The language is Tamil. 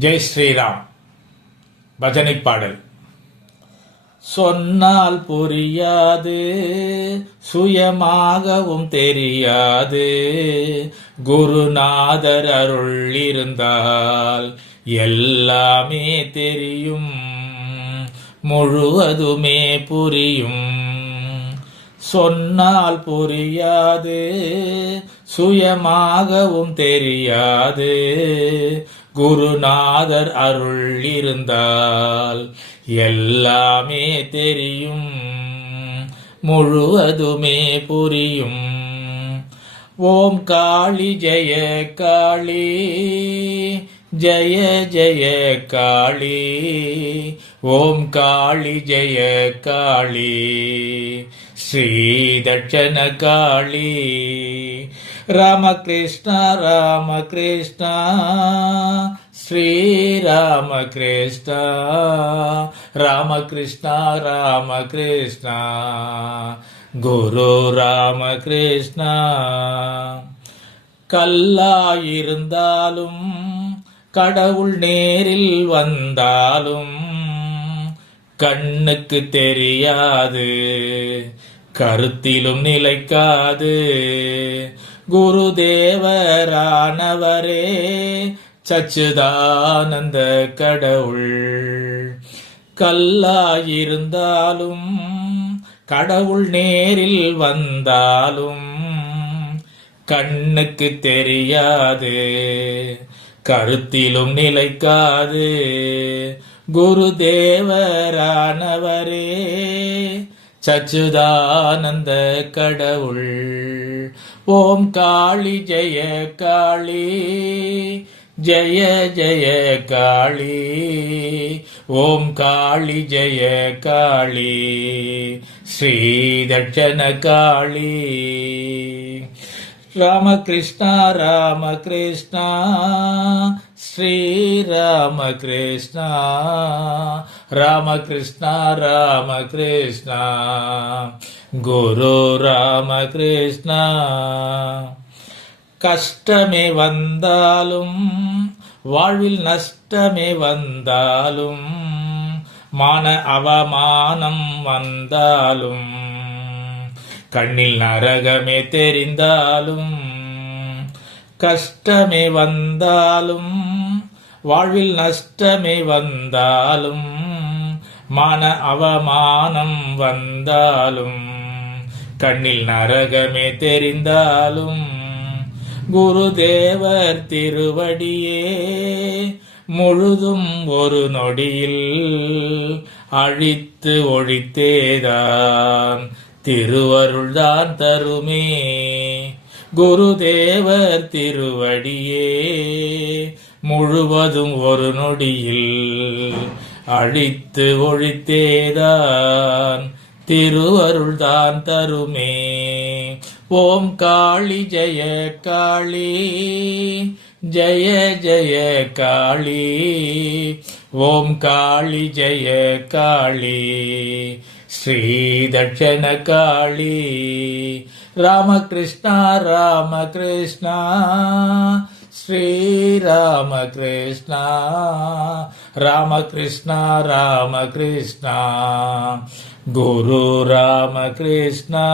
ஜெய் ஸ்ரீராம். பஜனை பாடல். சொன்னால் புரியாது சுயமாகவும் தெரியாது. குருநாதர் அருள் இருந்தால் எல்லாமே தெரியும் முழுவதுமே புரியும். சொன்னால் புரியாது சுயமாகவும் தெரியாது. குருநாதர் அருள் இருந்தால் எல்லாமே தெரியும் முழுவதுமே புரியும். ஓம் காளி ஜெய காளி ஜெய ஜெய காளி. ஓம் காளி ஜெய காளி ஸ்ரீ தட்சண காளி ராமகிருஷ்ண ராமகிருஷ்ண ஸ்ரீராமகிருஷ்ண ராமகிருஷ்ண ராமகிருஷ்ண குரு ராமகிருஷ்ண கல்லாயிருந்தாலும் கடவுள் நேரில் வந்தாலும் கண்ணுக்கு தெரியாது கருத்திலும் நிலைக்காது. குருதேவரானவரே சச்சுதானந்த கடவுள். கல்லாயிருந்தாலும் கடவுள் நேரில் வந்தாலும் கண்ணுக்கு தெரியாது கருத்திலும் நிலைக்காது. குருதேவரானவரே சச்சுதானந்த கடவுள் ஓம் காளி ஜெய காளி ஜெய ஜெய காளி ஓம் காளி ஜெய காளி ஸ்ரீ தட்சண காளி. ராமகிருஷ்ண ராமகிருஷ்ண ஸ்ரீராமகிருஷ்ண ராமகிருஷ்ண ராமகிருஷ்ண குரு ராமகிருஷ்ண. கஷ்டமே வந்தாலும் வாழ்வில் நஷ்டமே வந்தாலும் மான அவமானம் வந்தாலும் கண்ணில் நரகமே தெரிந்தாலும் கஷ்டமே வந்தாலும் வாழ்வில் நஷ்டமே வந்தாலும் மன அவமானம் வந்தாலும் கண்ணில் நரகமே தெரிந்தாலும் குருதேவர் திருவடியே முழுதும் ஒரு நொடியில் அழித்து ஒழித்தேதான். திருவருள்தான் தருமே. குருதேவர் திருவடியே முழுவதும் ஒரு நொடியில் அழித்து ஒழித்தேதான் திருவருள்தான் தருமே. ஓம் காளி ஜெய காளி ஜெய ஜெய காளி. ஓம் காளி ஜெய காளி. ஸ்ரீ தட்சண காளி ராமகிருஷ்ணா ராமகிருஷ்ணா ஸ்ரீராமகிருஷ்ணா ராமகிருஷ்ணா ராமகிருஷ்ணா குரு ராமகிருஷ்ணா